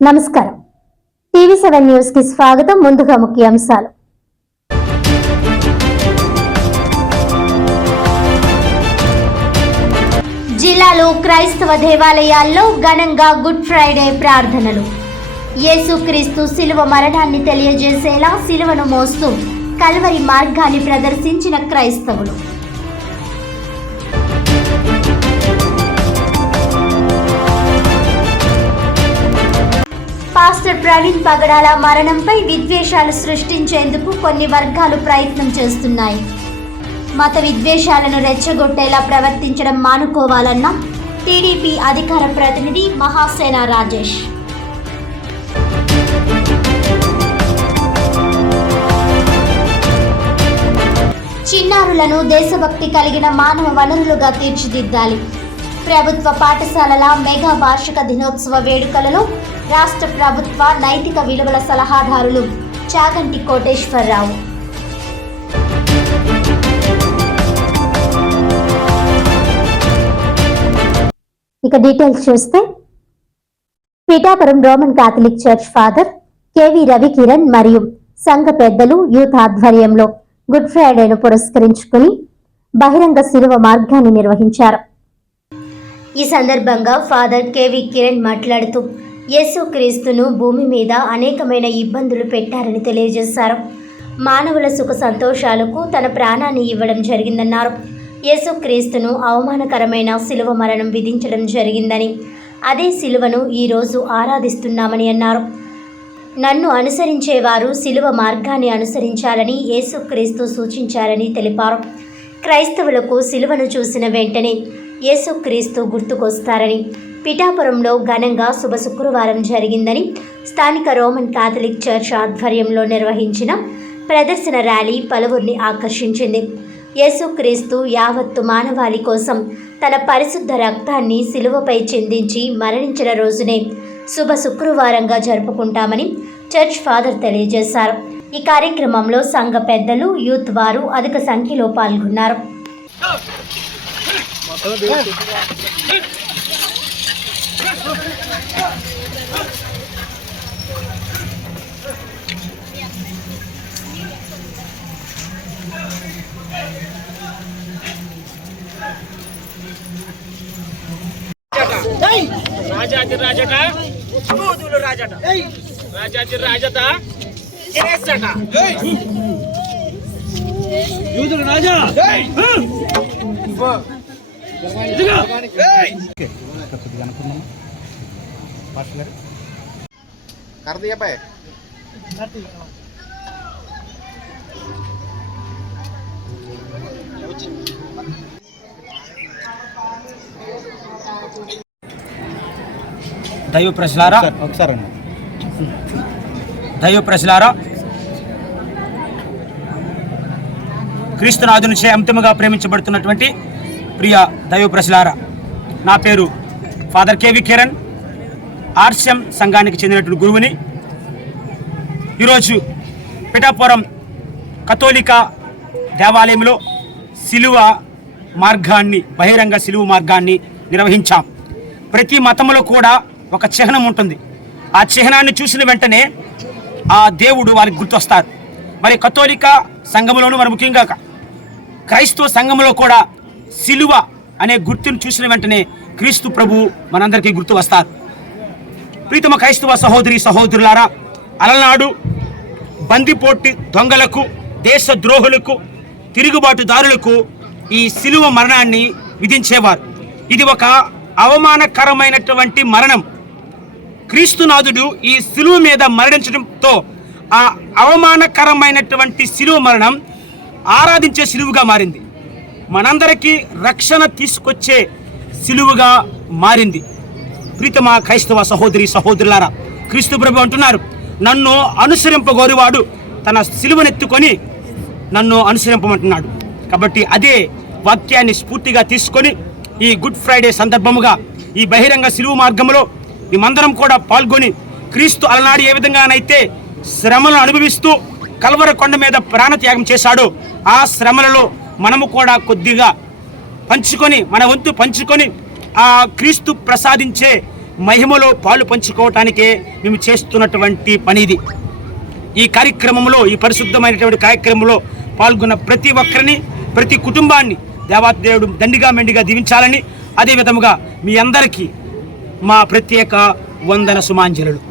నమస్కారం. TV seven న్యూస్కి స్వాగతం ముందుగా ముఖ్యాంశాలు. జిల్లాలో క్రైస్తవ దేవాలయాల్లో ఘనంగా గుడ్ ఫ్రైడే ప్రార్థనలు. యేసుక్రీస్తు శిలువ మరణాన్ని తెలియజేసేలా శిలువను మోస్తూ కల్వరి మార్గాన్ని ప్రదర్శించిన క్రైస్తవులు. పాస్టర్ ప్రవీణ్ పగడాల మరణంపై విద్వేషాలు సృష్టించేందుకు కొన్ని వర్గాలు ప్రయత్నం చేస్తున్నాయి. మత విద్వేషాలను రెచ్చగొట్టేలా ప్రవర్తించడం మానుకోవాలన్న టీడీపీ అధికార ప్రతినిధి మహాసేన రాజేష్. చిన్నారులను దేశభక్తి కలిగిన మానవ వనరులుగా తీర్చిదిద్దాలి. ప్రభుత్వ పాఠశాలల మెగా వార్షిక దినోత్సవ వేడుకలలో రాష్ట్ర ప్రభుత్వ నైతిక విలువల సలహాదారులు చాగంటి కోటేశ్వరరావు. ఇక డీటెయిల్స్ చూస్తే Pithapuram Roman Catholic church father KV Ravikiran మరియు సంఘ పెద్దలు యూత్ ఆధ్వర్యంలో గుడ్ ఫ్రైడేను పురస్కరించుకుని బహిరంగ శిలువ మార్గాన్ని నిర్వహించారు. ఈ సందర్భంగా ఫాదర్ కేవి కిరణ్ మాట్లాడుతూ యేసుక్రీస్తును భూమి మీద అనేకమైన ఇబ్బందులు పెట్టారని తెలియజేశారు. మానవుల సుఖ సంతోషాలకు తన ప్రాణాన్ని ఇవ్వడం జరిగిందన్నారు. యేసుక్రీస్తును అవమానకరమైన శిలువ మరణం విధించడం జరిగిందని అదే శిలువను ఈరోజు ఆరాధిస్తున్నామని అన్నారు. నన్ను అనుసరించేవారు శిలువ మార్గాన్ని అనుసరించాలని యేసుక్రీస్తు సూచించారని తెలిపారు. క్రైస్తవులకు శిలువను చూసిన వెంటనే యేసుక్రీస్తు గుర్తుకొస్తారని. పిఠాపురంలో ఘనంగా శుభ శుక్రవారం జరిగిందని స్థానిక రోమన్ కాథలిక్ చర్చ్ ఆధ్వర్యంలో నిర్వహించిన ప్రదర్శన ర్యాలీ పలువురిని ఆకర్షించింది. యేసుక్రీస్తు యావత్తు మానవాళి కోసం తన పరిశుద్ధ రక్తాన్ని శిలువపై చిందించి మరణించిన రోజునే శుభ శుక్రవారంగా జరుపుకుంటామని చర్చ్ ఫాదర్ తెలియజేశారు. ఈ కార్యక్రమంలో సంఘ పెద్దలు యూత్ వారు అధిక సంఖ్యలో పాల్గొన్నారు. రాజాది రాజట దూదులు రాజట రాజాది రాజట గిరేశట యూదులు రాజా దైవ ప్రజలారా ఒకసారి దైవ నుంచే అంతిమగా ప్రేమించబడుతున్నటువంటి ప్రియ దైవ ప్రజలారా నా పేరు ఫాదర్ కేవి కిరణ్ ఆర్స్యం సంఘానికి చెందినటువంటి గురువుని. ఈరోజు పిఠాపురం కథోలిక దేవాలయంలో సిలువ మార్గాన్ని బహిరంగ సిలువ మార్గాన్ని నిర్వహించాం. ప్రతి మతంలో కూడా ఒక చిహ్నం ఉంటుంది. ఆ చిహ్నాన్ని చూసిన వెంటనే ఆ దేవుడు వారికి గుర్తొస్తారు. మరి కథోలిక సంఘంలోనూ మరి ముఖ్యంగా క్రైస్తవ సంఘములో కూడా సిలువ అనే గుర్తును చూసిన వెంటనే క్రీస్తు ప్రభు మనందరికీ గుర్తు వస్తారు. ప్రీతమ క్రైస్తవ సహోదరి సహోదరులారా అలనాడు బందిపోటి దొంగలకు దేశ ద్రోహులకు తిరుగుబాటుదారులకు ఈ సిలువ మరణాన్ని విధించేవారు. ఇది ఒక అవమానకరమైనటువంటి మరణం. క్రీస్తునాథుడు ఈ సిలువ మీద మరణించడంతో ఆ అవమానకరమైనటువంటి సిలువ మరణం ఆరాధించే సిలువుగా మారింది. మనందరికీ రక్షణ తీసుకొచ్చే సిలువుగా మారింది. ప్రీతమ క్రైస్తవ సహోదరి సహోదరులారా క్రీస్తు ప్రభు అంటున్నారు నన్ను అనుసరింపగోరువాడు తన సిలువనెత్తుకొని నన్ను అనుసరింపమంటున్నాడు. కాబట్టి అదే వాక్యాన్ని స్ఫూర్తిగా తీసుకొని ఈ గుడ్ ఫ్రైడే సందర్భముగా ఈ బహిరంగ సిలువు మార్గంలో మేమందరం కూడా పాల్గొని క్రీస్తు అలనాడు ఏ విధంగానైతే శ్రమలను అనుభవిస్తూ కల్వర కొండ మీద ప్రాణత్యాగం చేశాడో ఆ శ్రమలలో మనము కూడా కొద్దిగా పంచుకొని మన వంతు పంచుకొని ఆ క్రీస్తు ప్రసాదించే మహిమలో పాలు పంచుకోవటానికే మేము చేస్తున్నటువంటి పని ఇది ఈ కార్యక్రమంలో ఈ పరిశుద్ధమైనటువంటి కార్యక్రమంలో పాల్గొన్న ప్రతి ఒక్కరిని ప్రతి కుటుంబాన్ని దేవాదేవుడు దండిగా మెండిగా దీవించాలని అదే విధముగా మీ అందరికీ మా ప్రత్యేక వందన సుమాంజలులు